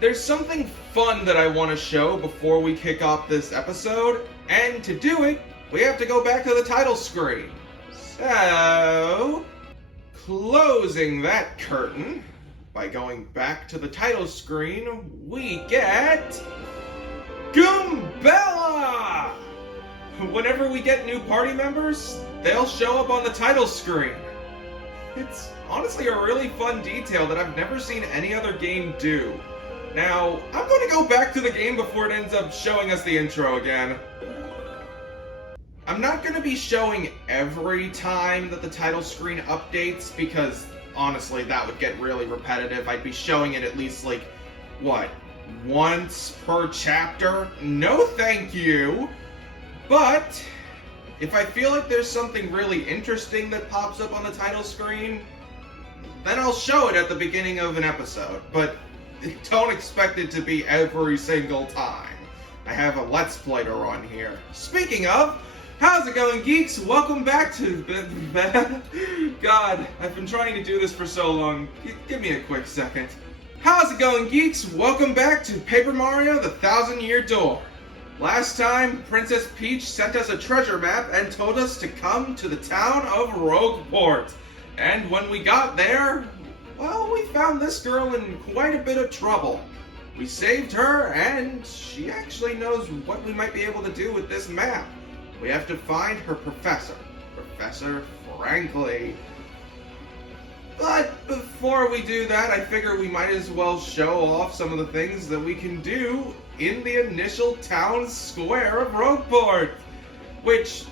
There's something fun that I want to show before we kick off this episode, and to do it, we have to go back to the title screen. So, closing that curtain, by going back to the title screen, we get Goombella! Whenever we get new party members, they'll show up on the title screen. It's honestly a really fun detail that I've never seen any other game do. Now, I'm going to go back to the game before it ends up showing us the intro again. I'm not going to be showing every time that the title screen updates because, honestly, that would get really repetitive. I'd be showing it at least, once per chapter? No thank you! But, if I feel like there's something really interesting that pops up on the title screen, then I'll show it at the beginning of an episode. But don't expect it to be every single time. I have a Let's Play to run here. Speaking of, how's it going, geeks? Welcome back to... God, I've been trying to do this for so long. Give me a quick second. How's it going, geeks? Welcome back to Paper Mario: The Thousand-Year Door. Last time, Princess Peach sent us a treasure map and told us to come to the town of Rogueport. And when we got there, well, we found this girl in quite a bit of trouble. We saved her, and she actually knows what we might be able to do with this map. We have to find her professor, Professor Frankly. But before we do that, I figure we might as well show off some of the things that we can do in the initial town square of Rogueport. Which,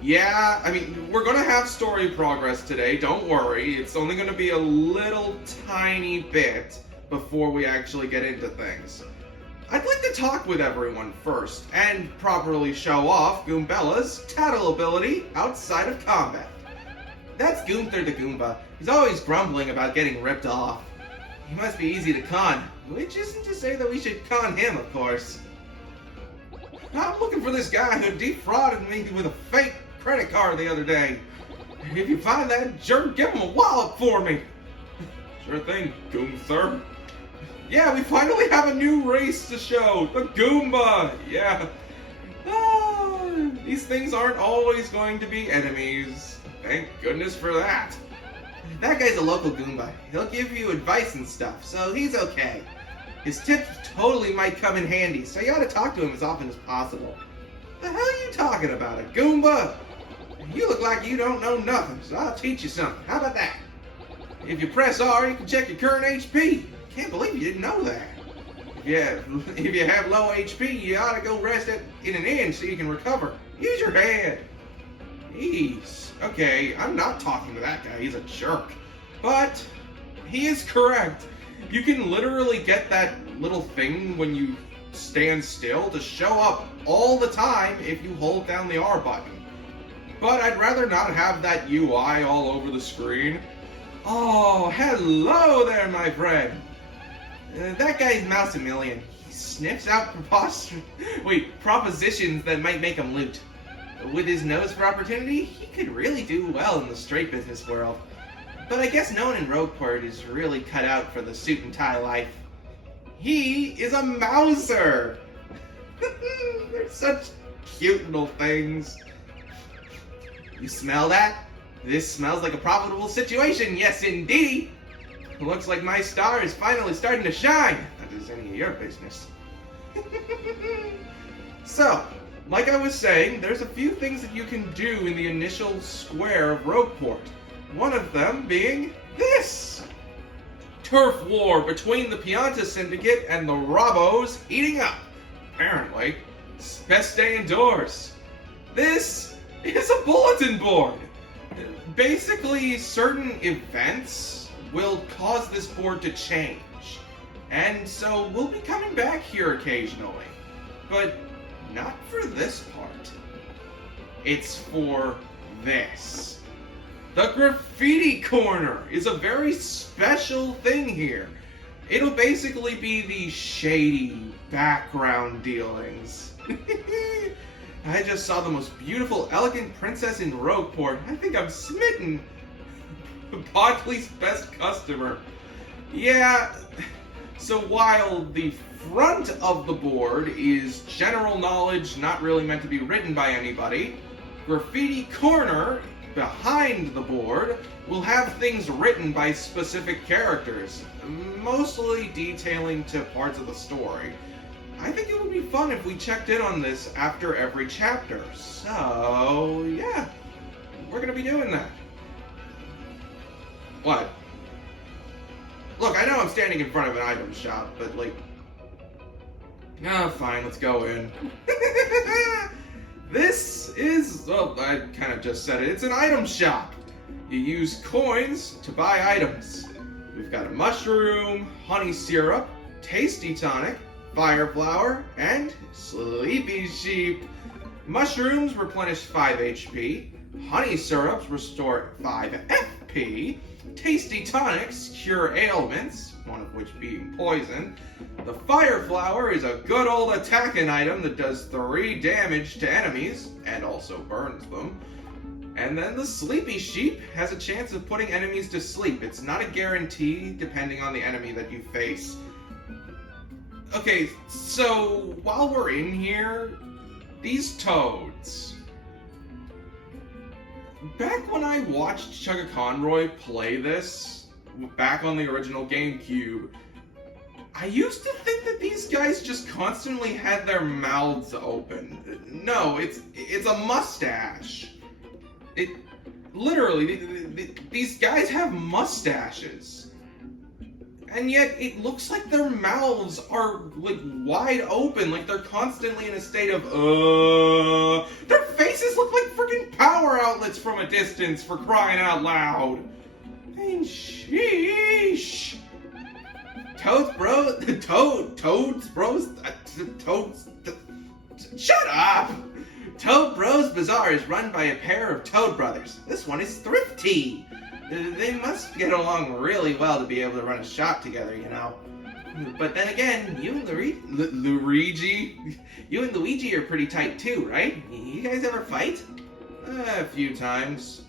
yeah, I mean, we're going to have story progress today, don't worry. It's only going to be a little tiny bit before we actually get into things. I'd like to talk with everyone first, and properly show off Goombella's tattle ability outside of combat. That's Goomther the Goomba. He's always grumbling about getting ripped off. He must be easy to con, which isn't to say that we should con him, of course. I'm looking for this guy who defrauded me with a fake credit card the other day. If you find that jerk, give him a wallop for me. Sure thing, Goomther. Yeah, we finally have a new race to show, the Goomba. Yeah. These things aren't always going to be enemies. Thank goodness for that. That guy's a local Goomba. He'll give you advice and stuff, so he's okay. His tips totally might come in handy, so you ought to talk to him as often as possible. The hell are you talking about, a Goomba? You look like you don't know nothing, so I'll teach you something. How about that? If you press R, you can check your current HP. Can't believe you didn't know that. If you have low HP, you ought to go rest it in an inn so you can recover. Use your head. Jeez. Okay, I'm not talking to that guy. He's a jerk. But he is correct. You can literally get that little thing when you stand still to show up all the time if you hold down the R button. But I'd rather not have that UI all over the screen. Oh, hello there, my friend. That guy's Mousemillion. He sniffs out propositions that might make him loot. With his nose for opportunity, he could really do well in the straight business world. But I guess no one in Rogueport is really cut out for the suit and tie life. He is a mouser! They're such cute little things. You smell that? This smells like a profitable situation, yes indeed! Looks like my star is finally starting to shine. That is any of your business. So, like I was saying, there's a few things that you can do in the initial square of Rogueport. One of them being this! Turf war between the Pianta Syndicate and the Robos heating up. Apparently. It's best day indoors. This is a bulletin board. Basically, certain events will cause this board to change. And so we'll be coming back here occasionally. But not for this part. It's for this. The Graffiti Corner is a very special thing here. It'll basically be the shady background dealings. I just saw the most beautiful, elegant princess in Rogueport. I think I'm smitten. Bodley's best customer. Yeah, So while the front of the board is general knowledge, not really meant to be written by anybody, Graffiti Corner, behind the board, will have things written by specific characters, mostly detailing to parts of the story. I think it would be fun if we checked in on this after every chapter. So, yeah, we're going to be doing that. What? Look, I know I'm standing in front of an item shop, but like... Oh, fine, let's go in. This is... well, I kind of just said it. It's an item shop. You use coins to buy items. We've got a mushroom, honey syrup, tasty tonic, fire flower, and sleepy sheep. Mushrooms replenish 5 HP. Honey syrups restore 5 FP. Tasty tonics cure ailments, one of which being poison. The fire flower is a good old attacking item that does 3 damage to enemies, and also burns them. And then the sleepy sheep has a chance of putting enemies to sleep. It's not a guarantee, depending on the enemy that you face. Okay, so while we're in here, these toads. Back when I watched Chuggaconroy play this, back on the original GameCube, I used to think that these guys just constantly had their mouths open. No, it's a mustache. It literally, these guys have mustaches. And yet it looks like their mouths are like wide open, like they're constantly in a state of their faces look like freaking power outlets from a distance, for crying out loud. And sheesh. Toads bros, shut up! Toad Bros Bazaar is run by a pair of Toad brothers. This one is thrifty. They must get along really well to be able to run a shop together, you know. But then again, you and Luigi are pretty tight too, right? You guys ever fight? A few times.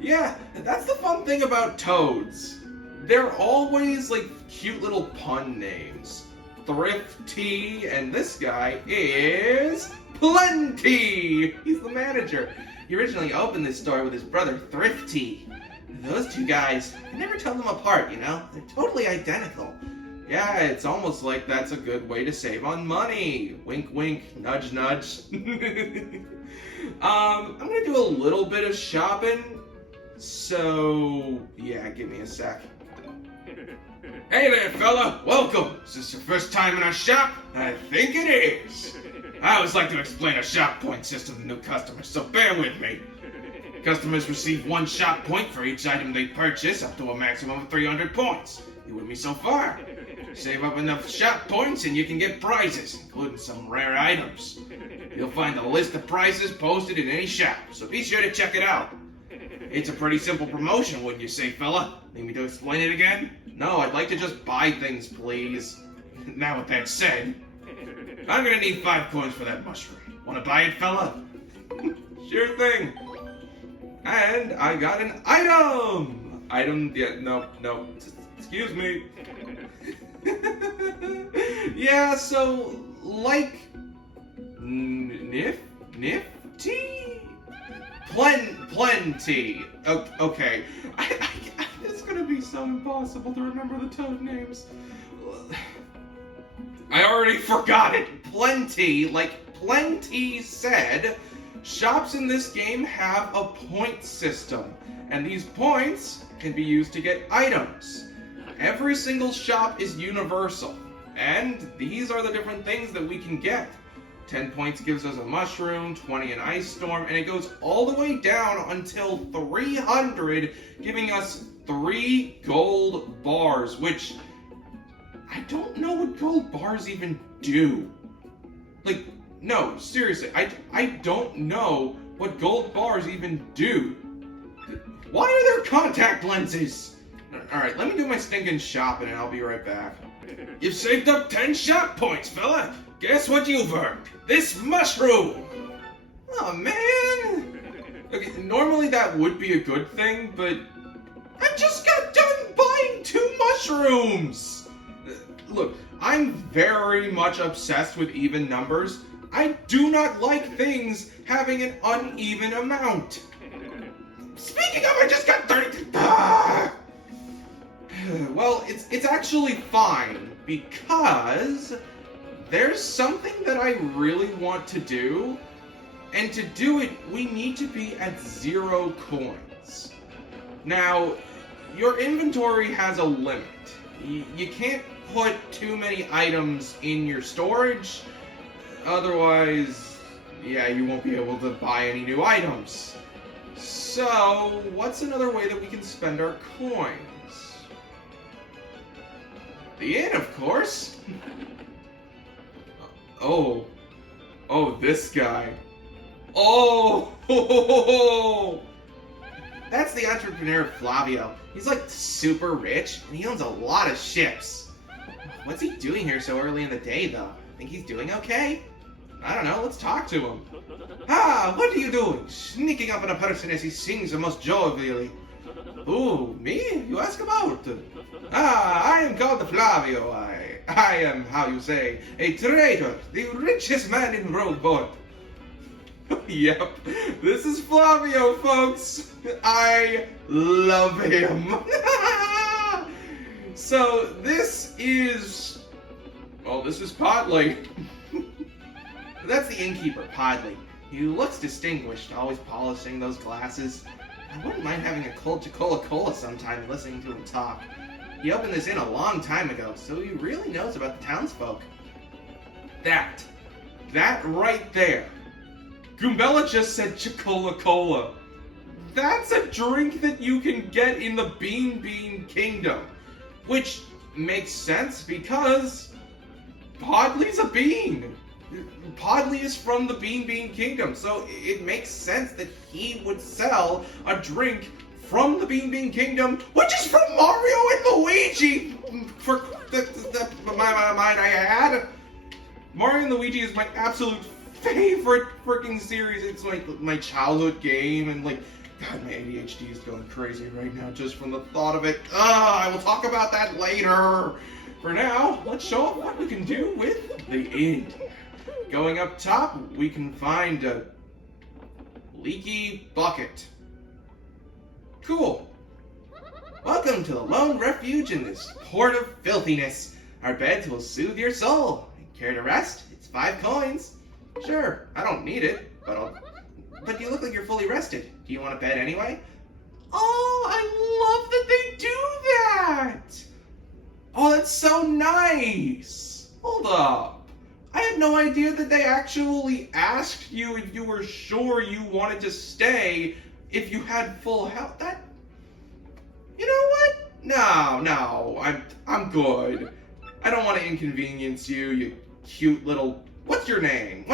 Yeah, that's the fun thing about toads. They're always like cute little pun names. Thrifty, and this guy is Plenty! He's the manager. He originally opened this store with his brother, Thrifty. Those two guys, I never tell them apart, you know? They're totally identical. Yeah, it's almost like that's a good way to save on money. Wink, wink, nudge, nudge. I'm gonna do a little bit of shopping. So, yeah, give me a sec. Hey there, fella. Welcome. Is this your first time in our shop? I think it is. I always like to explain a shop point system to new customers, so bear with me. Customers receive 1 shop point for each item they purchase, up to a maximum of 300 points. You with me so far? Save up enough shop points and you can get prizes, including some rare items. You'll find a list of prices posted in any shop, so be sure to check it out. It's a pretty simple promotion, wouldn't you say, fella? Need me to explain it again? No, I'd like to just buy things, please. Now with that said, I'm gonna need 5 coins for that mushroom. Wanna buy it, fella? Sure thing. And I got an item! Yeah, no, excuse me. Yeah, so, like, nifty? Plenty. Okay. It's gonna be so impossible to remember the toad names. I already forgot it. Plenty, like Plenty said, shops in this game have a point system, and these points can be used to get items. Every single shop is universal, and these are the different things that we can get. 10 points gives us a mushroom, 20 an ice storm, and it goes all the way down until 300, giving us 3 gold bars, which I don't know what gold bars even do. Like, no, seriously, I don't know what gold bars even do. Why are there contact lenses? Alright, let me do my stinking shopping and I'll be right back. You've saved up 10 shop points, fella. Guess what you've earned? This mushroom! Oh, man! Okay, normally that would be a good thing, but I just got done buying 2 mushrooms! mushrooms! Look, I'm very much obsessed with even numbers. I do not like things having an uneven amount. Speaking of, I just got 30. Well, it's actually fine, because there's something that I really want to do, and to do it, we need to be at 0 coins. Now, your inventory has a limit. You can't put too many items in your storage, otherwise, yeah, you won't be able to buy any new items. So, what's another way that we can spend our coins? The inn, of course! Oh, this guy. Oh! That's the entrepreneur Flavio. He's like super rich, and he owns a lot of ships. What's he doing here so early in the day, though? Think he's doing okay? I don't know, let's talk to him. Ah, what are you doing? Sneaking up on a person as he sings the most jovially. Ooh, me? You ask about? Ah, I am called Flavio. I am, how you say, a traitor, the richest man in Rogueport. Yep, this is Flavio, folks. I love him. So, this is Podley. That's the innkeeper, Podley. He looks distinguished, always polishing those glasses. I wouldn't mind having a cold Coca-Cola sometime and listening to him talk. He opened this inn a long time ago, so he really knows about the townsfolk. That right there. Goombella just said Chicola-Cola. That's a drink that you can get in the Bean Bean Kingdom. Which makes sense because Podley's a bean. Podley is from the Bean Bean Kingdom, so it makes sense that he would sell a drink from the Bean Bean Kingdom, which is from Mario and Luigi. For might I add, Mario and Luigi is my absolute favorite freaking series. It's like my childhood game, and like, God, my ADHD is going crazy right now just from the thought of it. I will talk about that later. For now, let's show off what we can do with the inn. Going up top, we can find a leaky bucket. Cool. Welcome to the lone refuge in this port of filthiness. Our beds will soothe your soul. Care to rest? It's 5 coins. Sure, I don't need it, but you look like you're fully rested. Do you want a bed anyway? Oh, I love that they do that! Oh, that's so nice! Hold up. I had no idea that they actually asked you if you were sure you wanted to stay if you had full health. You know what? No, I'm good. I don't want to inconvenience you, you cute little... What's your name?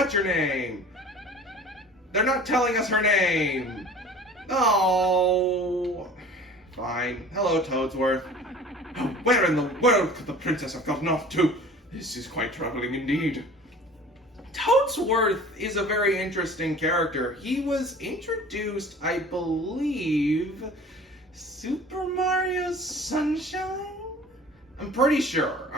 They're not telling us her name. Oh. Fine. Hello, Toadsworth. Oh, where in the world could the princess have gotten off to? This is quite troubling indeed. Toadsworth is a very interesting character. He was introduced, I believe, Super Mario Sunshine? I'm pretty sure.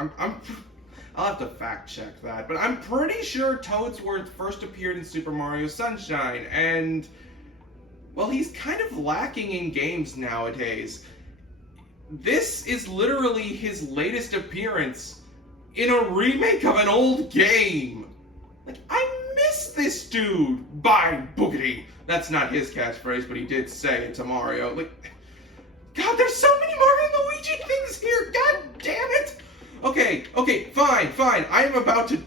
I'll have to fact check that, but I'm pretty sure Toadsworth first appeared in Super Mario Sunshine, and, well, he's kind of lacking in games nowadays. This is literally his latest appearance in a remake of an old game. Like, I miss this dude. By boogity. That's not his catchphrase, but he did say it to Mario. Like, God, there's so many Mario and Luigi things here. God damn it. Okay, fine. I am about to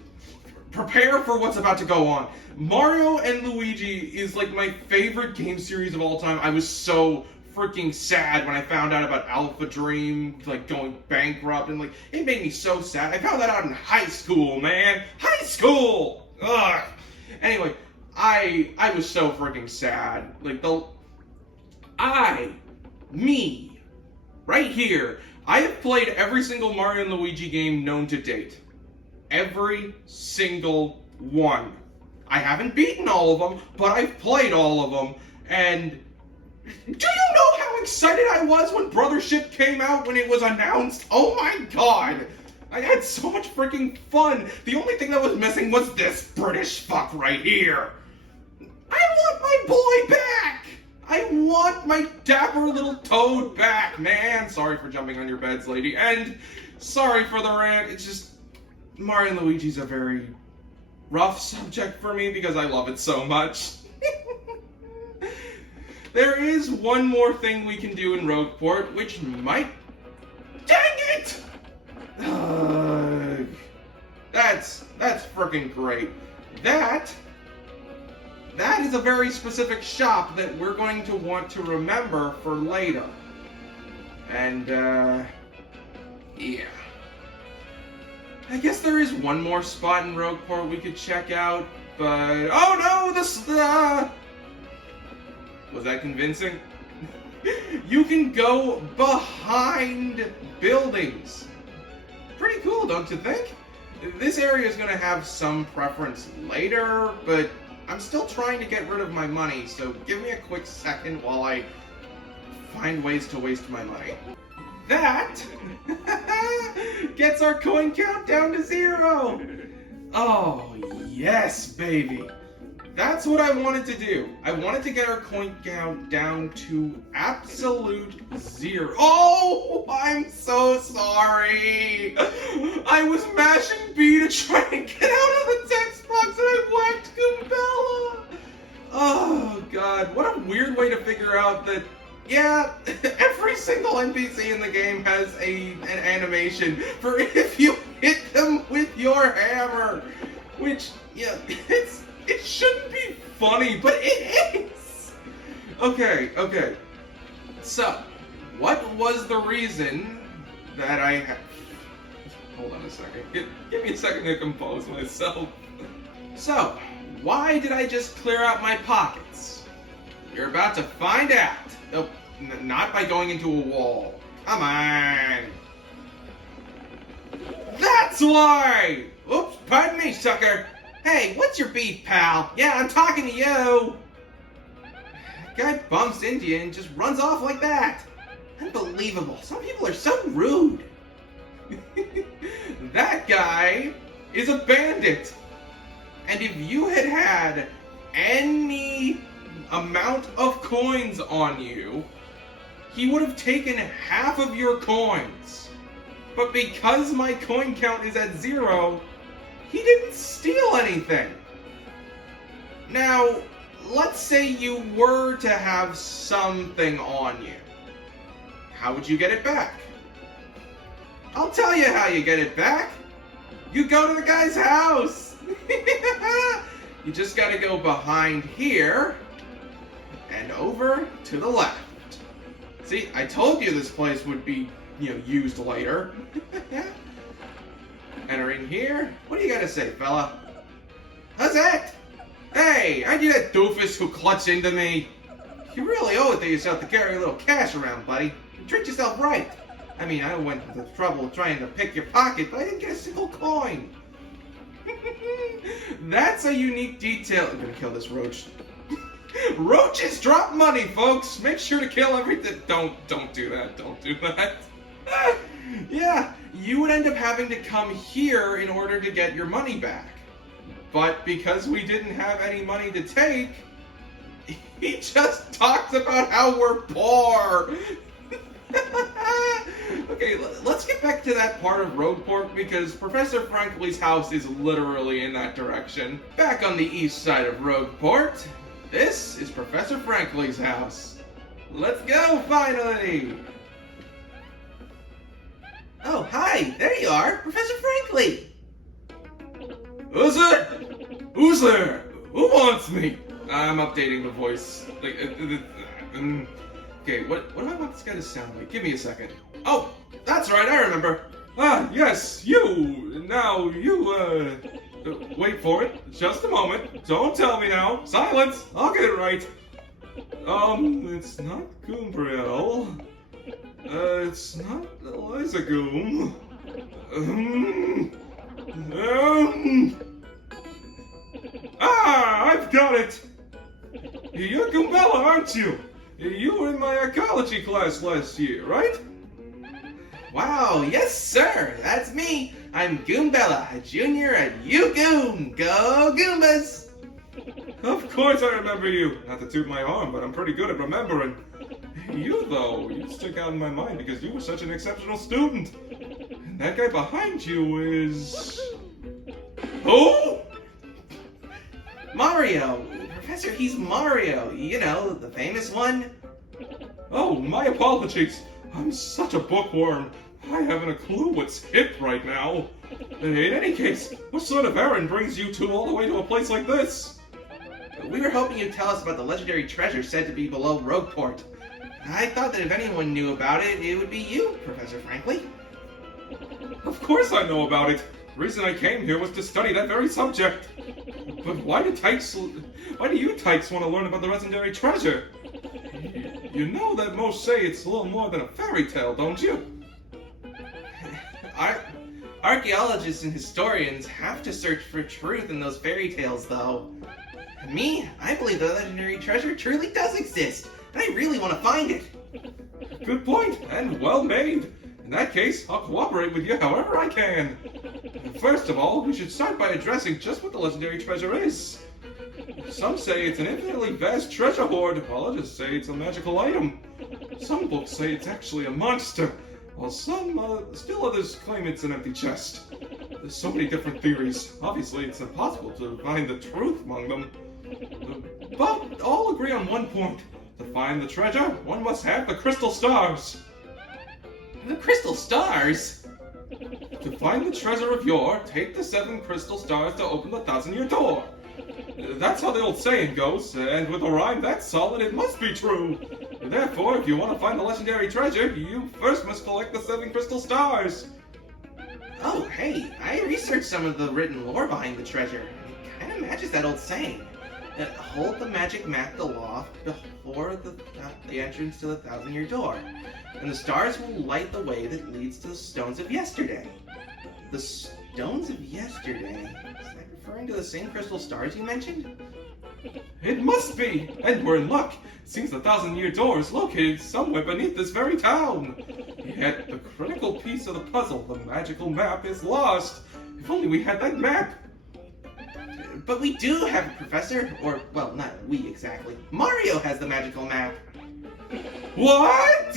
prepare for what's about to go on. Mario and Luigi is like my favorite game series of all time. I was so freaking sad when I found out about Alpha Dream, like, going bankrupt, and, like, it made me so sad. I found that out in high school, man. High school! Ugh. Anyway, I was so freaking sad. Like, right here, I have played every single Mario and Luigi game known to date. Every single one. I haven't beaten all of them, but I've played all of them, and Do you know how excited I was when Brothership came out when it was announced? Oh my god! I had so much freaking fun. The only thing that was missing was this British fuck right here. I want my boy back! I want my dapper little toad back, man. Sorry for jumping on your beds, lady. And sorry for the rant. It's just Mario and Luigi's a very rough subject for me because I love it so much. There is one more thing we can do in Rogueport, which might... Dang it! That's freaking great. That is a very specific shop that we're going to want to remember for later. And, yeah. I guess there is one more spot in Rogueport we could check out, but... Oh no! Was that convincing? You can go behind buildings. Pretty cool, don't you think? This area is going to have some preference later, but I'm still trying to get rid of my money, so give me a quick second while I find ways to waste my money. That gets our coin count down to 0. Oh, yes, baby. That's what I wanted to do. I wanted to get our coin count down to absolute 0. Oh, I'm so sorry. I was mashing B to try and get out of the text box and I whacked Goombella. Oh, God. What a weird way to figure out that, yeah, every single NPC in the game has an animation for if you hit them with your hammer. Which, yeah, it shouldn't be funny, but it is! Okay. So, what was the reason that I had... Hold on a second. Give me a second to compose myself. So, why did I just clear out my pockets? You're about to find out. Oh, not by going into a wall. Come on. That's why! Oops, pardon me, sucker. Hey, what's your beef, pal? Yeah, I'm talking to you. Guy bumps into you and just runs off like that. Unbelievable. Some people are so rude. That guy is a bandit. And if you had had any amount of coins on you, he would have taken half of your coins. But because my coin count is at 0, he didn't steal anything. Now, let's say you were to have something on you. How would you get it back? I'll tell you how you get it back. You go to the guy's house. You just gotta go behind here and over to the left. See, I told you this place would be, used later. Entering here. What do you gotta say, fella? How's that? Hey, aren't you that doofus who clutched into me? You really owe it to yourself to carry a little cash around, buddy. Treat yourself right. I mean, I went to the trouble of trying to pick your pocket, but I didn't get a single coin. That's a unique detail. I'm gonna kill this roach. Roaches drop money, folks. Make sure to kill everything. Don't do that. Don't do that. Yeah, you would end up having to come here in order to get your money back. But because we didn't have any money to take, he just talks about how we're poor. Okay, let's get back to that part of Rogueport because Professor Frankly's house is literally in that direction. Back on the east side of Rogueport, this is Professor Frankly's house. Let's go, finally! Oh, hi! There you are! Professor Frankly! Who's it? Who's there? Who wants me? I'm updating the voice. Okay, what do I want this guy to sound like? Give me a second. Oh, that's right, I remember. Ah, yes, you! Now, you, wait for it. Just a moment. Don't tell me now. Silence! I'll get it right. It's not Goomprel. It's not Eliza Goom. I've got it! You're Goombella, aren't you? You were in my ecology class last year, right? Wow, yes sir, that's me. I'm Goombella, a junior at UGoom. Go Goombas! Of course I remember you. Not to toot my horn, but I'm pretty good at remembering. You, though, you stick out in my mind because you were such an exceptional student. And that guy behind you is... Who? Mario! Professor, he's Mario. You know, the famous one. Oh, my apologies. I'm such a bookworm. I haven't a clue what's hip right now. In any case, what sort of errand brings you two all the way to a place like this? We were hoping you'd tell us about the legendary treasure said to be below Rogueport. I thought that if anyone knew about it, it would be you, Professor Franklin. Of course I know about it. The reason I came here was to study that very subject. But why do you types want to learn about the legendary treasure? You know that most say it's a little more than a fairy tale, don't you? Archaeologists and historians have to search for truth in those fairy tales, though. Me, I believe the legendary treasure truly does exist, and I really want to find it. Good point, and well made. In that case, I'll cooperate with you however I can. First of all, we should start by addressing just what the legendary treasure is. Some say it's an infinitely vast treasure hoard, while others say it's a magical item. Some books say it's actually a monster, while still others claim it's an empty chest. There's so many different theories. Obviously, it's impossible to find the truth among them. But all agree on one point. To find the treasure, one must have the crystal stars. The crystal stars? To find the treasure of yore, take the 7 crystal stars to open the 1,000-year door. That's how the old saying goes, and with a rhyme that solid, it must be true. Therefore, if you want to find the legendary treasure, you first must collect the 7 crystal stars. Oh, hey, I researched some of the written lore behind the treasure. It kind of matches that old saying. Hold the magic map aloft before the entrance to the 1,000-year door, and the stars will light the way that leads to the stones of yesterday. The stones of yesterday? Is that referring to the same crystal stars you mentioned? It must be, and we're in luck. It seems the 1,000-year door is located somewhere beneath this very town. Yet the critical piece of the puzzle, the magical map, is lost. If only we had that map. But we do have it, Professor. Or, well, not we exactly. Mario has the magical map. What?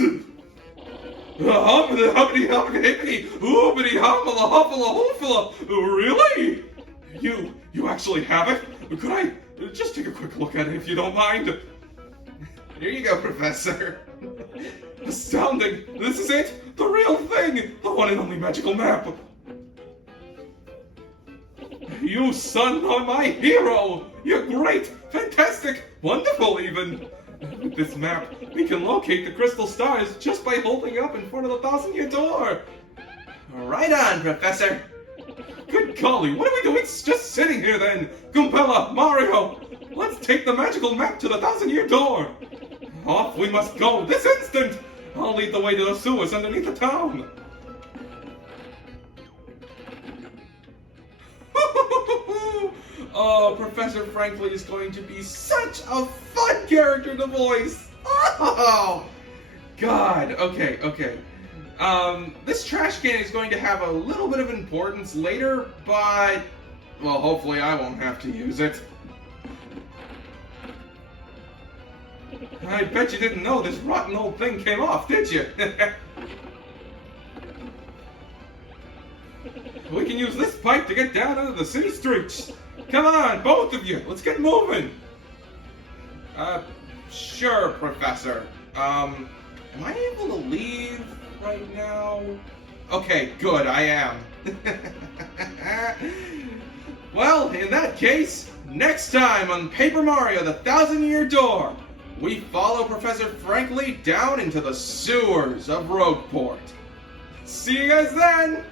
Humpity humpity humpity hippity hoopity humpala humpala hoopala. Really? You actually have it? Could I just take a quick look at it if you don't mind? Here you go, Professor. Astounding! This is it! The real thing! The one and only magical map! You, son, are my hero! You're great! Fantastic! Wonderful, even! With this map, we can locate the crystal stars just by holding it up in front of the 1,000-year door! Right on, Professor! Good golly, what are we doing just sitting here then? Goombella, Mario! Let's take the magical map to the 1,000-year door! Off we must go, this instant! I'll lead the way to the sewers underneath the town! Oh, Professor Franklin is going to be such a fun character to voice! Oh! God, okay. This trash can is going to have a little bit of importance later, but... well, hopefully I won't have to use it. I bet you didn't know this rotten old thing came off, did you? We can use this pipe to get down into the city streets. Come on, both of you, let's get moving. Sure, Professor. Am I able to leave right now? Okay, good, I am. Well, in that case, next time on Paper Mario: The 1,000-Year Door, we follow Professor Franklin down into the sewers of Rogueport. See you guys then!